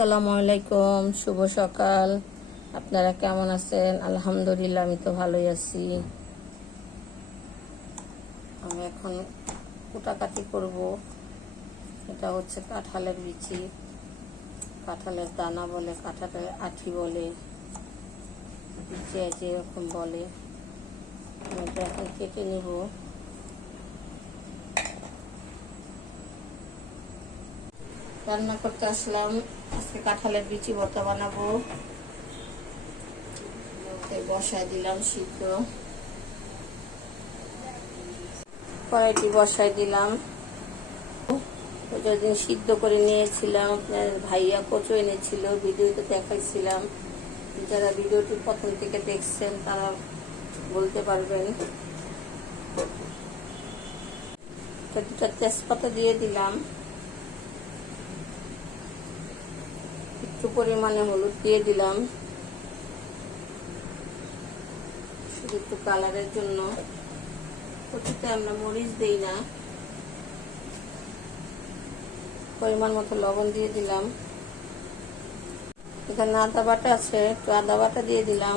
আসসালামু আলাইকুম, শুভ সকাল। আপনারা কেমন আছেন? আলহামদুলিল্লাহ, আমি তো ভালোই আছি। আমি এখন কুটাকাটি করব। এটা হচ্ছে কাঁঠালের বিচি, কাঁঠালের দানা বলে, কাঁঠালের আঠি বলে, বিচি যেরকম বলে। আমি এটা এখন কেটে নেব। রান্না করতে আসলাম, আজকে কাঁঠালের বিচি ভর্তা বানাবো। বসায় দিলাম সিদ্ধ, কড়াইটি বসায় দিলাম। যেদিন সিদ্ধ করে নিয়েছিলাম, আপনার ভাইয়া কচু এনেছিল, ভিডিওতে দেখাইছিলাম। যারা ভিডিওটি প্রথম থেকে দেখছেন তারা বলতে পারবেন। দুটা তেজপাতা দিয়ে দিলাম, একটু পরিমাণে হলুদ দিয়ে দিলাম, শুধু একটু কালারের জন্য। কচুতে আমরা মরিচ দেই না। পরিমাণ মতো লবণ দিয়ে দিলাম। এখানে আদা বাটা আছে, একটু আদা বাটা দিয়ে দিলাম।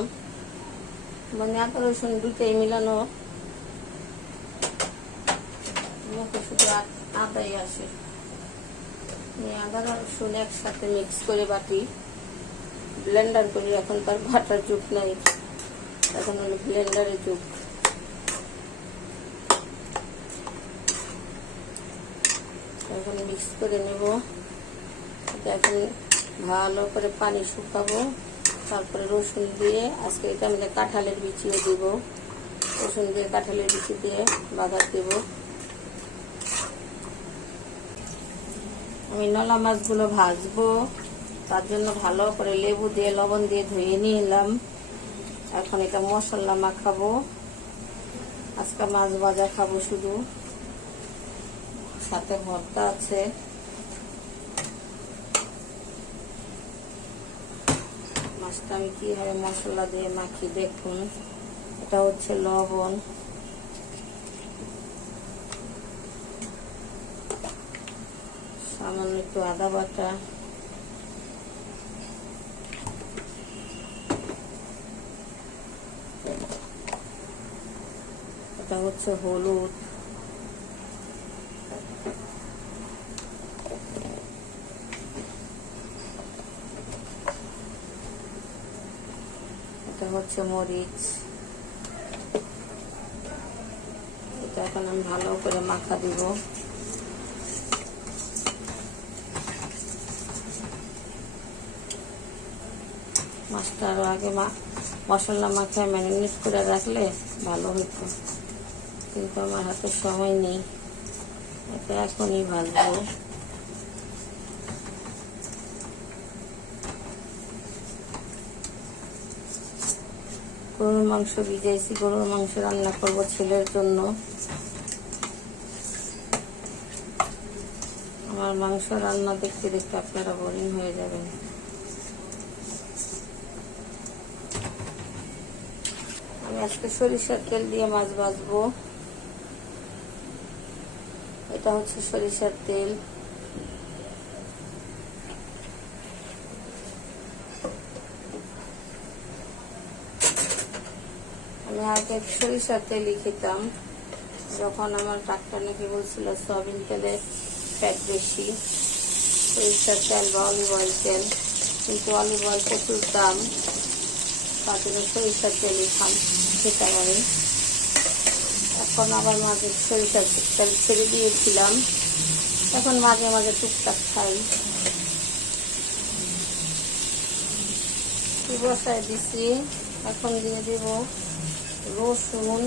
মানে আদা রসুন দুটাই মিলানো, শুধু আদাই আসে। আদা রসুন একসাথে মিক্স করে বাটি, ব্লেন্ডার করি। এখন তার বাটার যুগ নাই, এখন হলো ব্লেন্ডারের যুগ। এখন মিক্স করে নেব। এখন ভালো করে পানি শুকাবো, তারপরে রসুন দিয়ে, আজকে এটা আমি কাঁঠালের বিচিও দিব। রসুন দিয়ে কাঁঠালের বিচি দিয়ে বাগার দেব। আমি নলা মাছগুলো ভাজবো, তার জন্য ভালো করে লেবু দিয়ে লবণ দিয়ে ধুয়ে নিয়ে এলাম। এখন এটা মশলা মাখাবো। আজকে মাছ ভাজা খাবো শুধু, সাথে ভর্তা আছে। মাছটা আমি কিভাবে মশলা দিয়ে মাখি দেখুন। এটা হচ্ছে লবণ, সামান্য একটু আদা বাটা, এটা হচ্ছে হলুদ, এটা হচ্ছে মরিচ। এটা এখন আমি ভালো করে মাখা দিব। মাছটা আরো আগে মশলা মাখায় ম্যারিনেট করে রাখলে ভালো হতো, কিন্তু আমার হাতে সময় নেই। এটা এখনই ভাজবো। গরুর মাংস ভিজাইছি, গরুর মাংস রান্না করব ছেলের জন্য। আমার মাংস রান্না দেখতে দেখতে আপনারা বোরিং হয়ে যাবেন। আমি আজকে সরিষার তেল দিয়ে মাছ ভাজবো। এটা হচ্ছে সরিষার তেল। আমি আগে সরিষার তেলই খেতাম, যখন আমার ডাক্তার নাকি বলছিল সয়াবিন তেলের ফ্যাট বেশি, সরিষার তেল বা অলিভ অয়েল তেল, কিন্তু অলিভ অয়েল প্রচুর দাম, তার জন্য সরিষার তেলই খেতে পারি। এখন আবার মাঝে সরিষার তেল ছেড়ে দিয়েছিলাম, এখন মাঝে মাঝে টুকটাক খাই। বসায় দিছি, এখন দিয়ে দেব রসুন।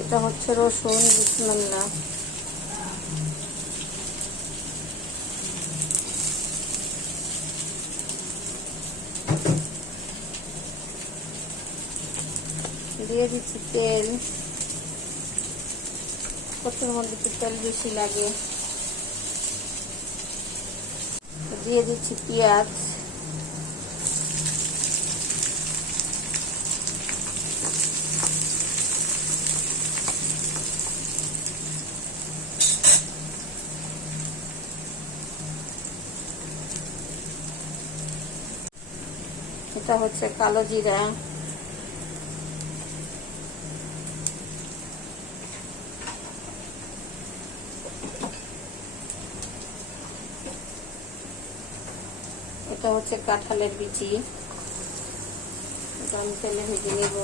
এটা হচ্ছে রসুন, বিসমিল্লাহ। দিয়ে দিচ্ছি তেল, কচুর মধ্যে একটু তেল বেশি লাগে। দিয়ে দিচ্ছি পেঁয়াজ, এটা হচ্ছে কালো জিরা, এটা হচ্ছে কাঁঠালের বিচি, এটা আমি তেলে ভেজে নেব।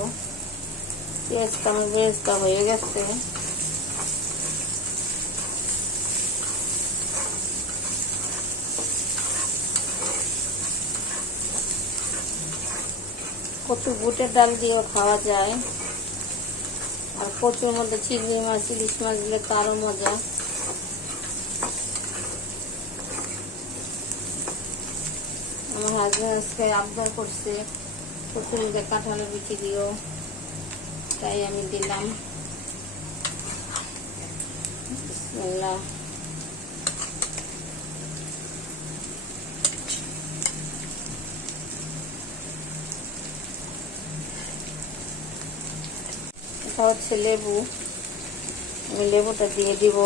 পেঁয়াজটা আমার ভেজটা হয়ে গেছে। কচু বুটের ডাল দিয়েও খাওয়া যায়, আর কচুর মধ্যে চিংড়ি মাছ ইলিশ মাছ দিলে তো আরো মজা। আমার হাজবেন্ড আজকে আবদার করছে কচুর মধ্যে কাঁঠালের বিচি দিও, তাই আমি দিলাম। বিসমিল্লাহ। এটা হচ্ছে লেবু, আমি লেবুটা দিয়ে দিব।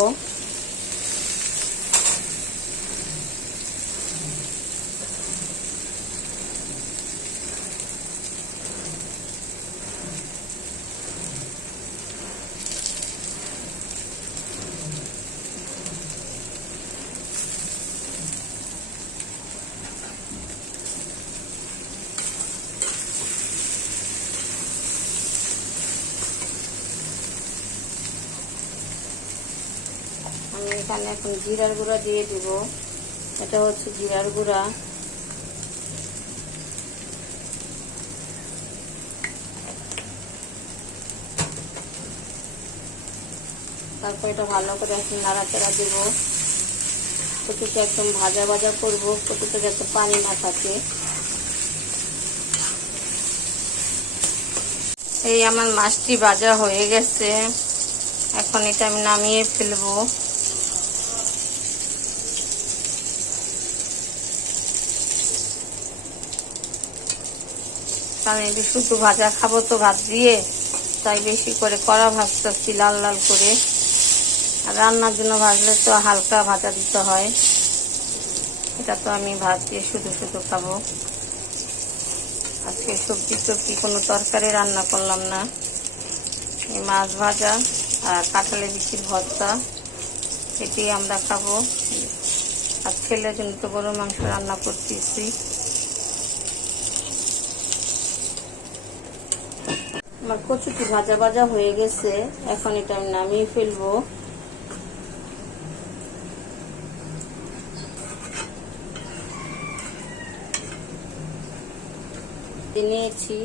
আমি এখানে এখন জিরার গুঁড়া দিয়ে দিব। এটা হচ্ছে জিরার গুঁড়া, তারপর এটা ভালো করে এখন নাড়াচাড়া দেব। কচুটা একদম ভাজা ভাজা করবো, কচুটা যাতে পানি না থাকে। এই আমার মাছটি ভাজা হয়ে গেছে, এখন এটা আমি নামিয়ে ফেলবো। আমি শুধু ভাজা খাবো তো ভাত দিয়ে, তাই বেশি করে কড়া ভাজতেছি লাল লাল করে। আর রান্নার জন্য ভাজলে তো হালকা ভাজা দিতে হয়, এটা তো আমি ভাত দিয়ে শুধু শুধু খাবো। আজকে সবজি টবজি কোনো তরকারি রান্না করলাম না, এই মাছ ভাজা আর কাঁঠালের বিচির ভর্তা, এটি আমরা খাবো। আর ছেলের জন্য তো গরুর মাংস রান্না করতেছি। আমার কচুটি ভাজা ভাজা হয়ে গেছে, এখন এটা আমি নামিয়ে ফেলবো। নিয়েছি,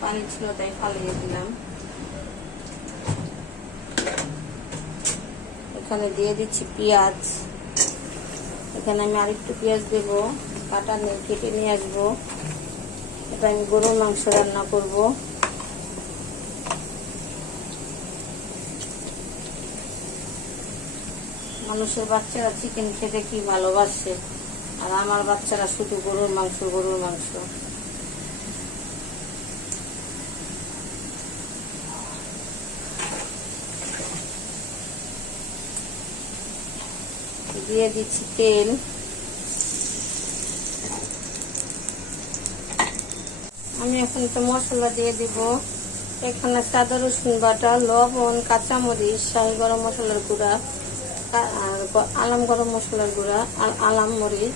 পানি ছিল তাই ফালিয়ে দিলাম। এখানে দিয়ে দিচ্ছি পেঁয়াজ, এখানে আমি আরেকটু পেঁয়াজ দেবো, কাটা নিয়ে কেটে নিয়ে আসবো। এটা আমি গরুর মাংস রান্না করব। মানুষের বাচ্চারা চিকেন খেতে কি ভালোবাসে, আর আমার বাচ্চারা শুধু গরুর মাংস গরুর মাংস। দিয়ে দিচ্ছি তেল, আমি এখন তো মশলা দিয়ে দিব। এখানে সাদা রসুন বাটা, লবণ, কাঁচামরিচ, শাহি গরম মশলার গুঁড়া, আর আলাম গরম মশলার গুঁড়া, আর আলাম মরিচ,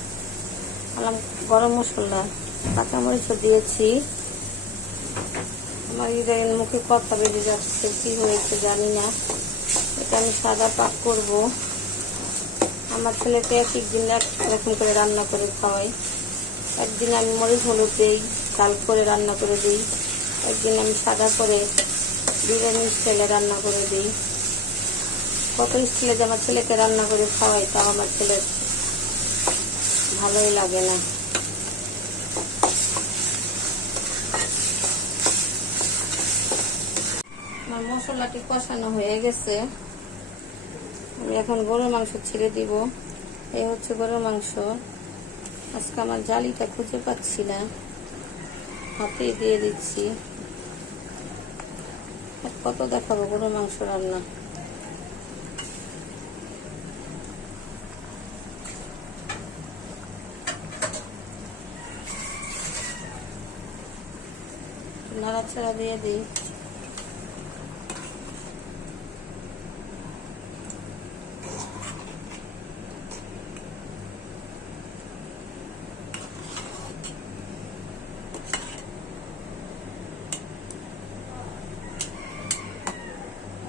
আলাম গরম মশলা, কাঁচামরিচও দিয়েছি। আমার ইদানিং মুখে কথা বেরিয়ে যাচ্ছে, কি হয়েছে জানি না। এটা আমি সাদা পাক করব। আমার ছেলেকে একদিন এরকম করে রান্না করে খাওয়াই। একদিন আমি মরিচ হলুদ দিই, ডাল করে রান্না করে দিই। একদিন আমি সাদা করে বিরিয়ানি স্টাইলে রান্না করে দিই। কত স্টাইলে যে আমার ছেলেকে রান্না করে খাওয়াই, তাও আমার ছেলের ভালোই লাগে না। আমার মশলাটি কষানো হয়ে গেছে, আমি এখন গরুর মাংস ছেড়ে দিব। এই হচ্ছে গরুর মাংস। আজকে আমার জালিটা খুঁজে পাচ্ছি না, হাতে দিয়ে দিচ্ছি। কত দেখাবো গরুর মাংস রান্না। নাড়াচাড়া দিয়ে দিই।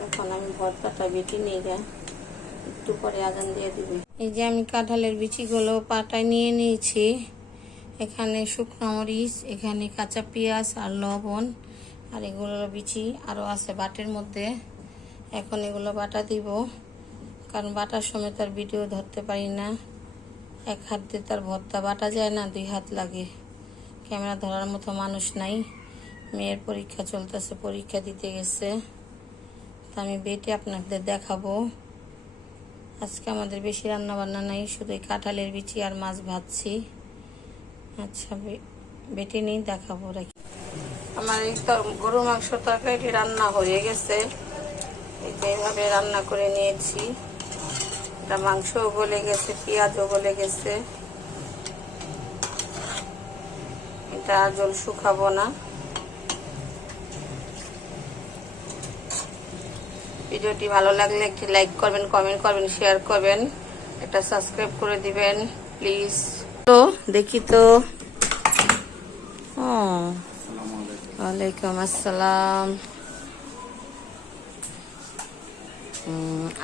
এখন আমি ভর্তাটা বেটে নিয়ে যাই, একটু পরে আজান দিয়ে দিবে। এই যে আমি কাঁঠালের বিচিগুলো পাটায় নিয়ে নিয়েছি। এখানে শুকনো মরিচ, এখানে কাঁচা পেঁয়াজ আর লবণ, আর এগুলোর বিচি আরও আছে বাটের মধ্যে। এখন এগুলো বাটা দিব, কারণ বাটার সময় তার ভিডিও ধরতে পারি না। এক হাত দিয়ে তার ভর্তা বাটা যায় না, 2 হাত লাগে। ক্যামেরা ধরার মতো মানুষ নাই। মেয়ের পরীক্ষা চলতেছে, পরীক্ষা দিতে গেছে। তা আমি বেটে আপনাদের দেখাবো। আজকে আমাদের বেশি রান্না বান্না নাই, শুধু কাঁঠালের বিচি আর মাছ ভাজছি। আচ্ছা, বেটে নিই, দেখাবো। রাখি আমার এই গরু মাংস তরকারিটি রান্না হয়ে গেছে। এইভাবে রান্না করে নিয়েছি। এটা মাংসও গলে গেছে, পেঁয়াজও গলে গেছে। এটা আর জল শুকাবো না। ভিডিওটি ভালো লাগলে একটি লাইক করবেন, কমেন্ট করবেন, শেয়ার করবেন, একটা সাবস্ক্রাইব করে দিবেন প্লিজ। তো দেখি তো। ওয়ালাইকুম আসসালাম।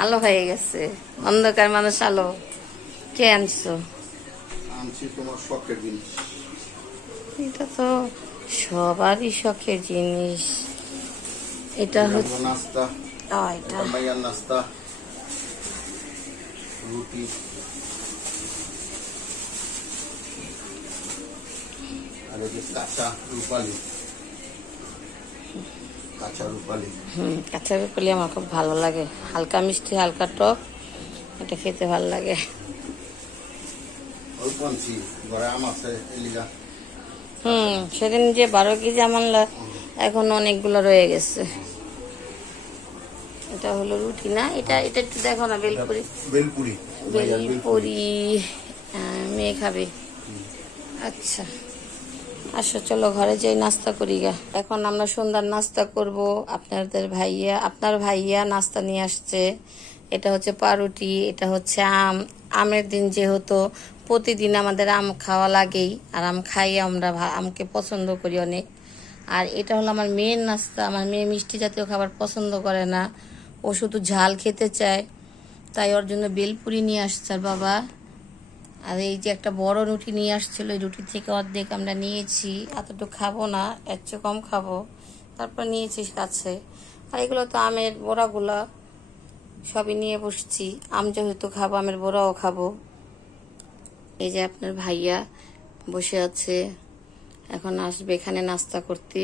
আলো হয়ে গেছে, অন্ধকার মানুষ আলো। কে আনছো? আনছি তোমার শখের জিনিস। এটা তো সবারই শখের জিনিস। এটা হচ্ছে নাস্তা, এটা ভাইয়ার নাস্তা, রুটি, আর ওই যে কাঁচা রূপালি। কাঁচা রুপালি আমার খুব ভালো লাগে। হালকা মিষ্টি, হালকা টক, এটা খেতে ভালো লাগে। সেদিন যে 12 কেজি আম আনলা, এখন অনেকগুলো রয়ে গেছে। এটা হলো রুটি না? এটা একটু দেখো না। বেলপুরি মেয়ে খাবে। আচ্ছা, আসো চলো ঘরে যাই, নাস্তা করি গা। এখন আমরা সন্ধ্যার নাস্তা করব। আপনার ভাইয়া নাস্তা নিয়ে আসছে। এটা হচ্ছে পাউরুটি, এটা হচ্ছে আমের দিন যেহেতু প্রতিদিন আমাদের আম খাওয়া লাগেই, আর আম খাই আমরা, আমকে পছন্দ করি অনেক। আর এটা হলো আমার মেয়ের নাস্তা। আমার মেয়ে মিষ্টি জাতীয় খাবার পছন্দ করে না, ও শুধু ঝাল খেতে চায়। তাই ওর জন্য বেলপুরি নিয়ে আসছে আর বাবা। আর এই যে একটা বড় রুটি নিয়ে আসছিল, এই রুটি থেকে অর্ধেক আমরা নিয়েছি। এতটুকু খাবো না, এর চেয়ে কম খাবো। তারপর নিয়েছি কাছে। আর এগুলো তো আমের বড়াগুলা সবই নিয়ে বসছি। আম যেহেতু খাবো, আমের বড়াও খাবো। এই যে আপনার ভাইয়া বসে আছে, এখন আসবে এখানে নাস্তা করতে।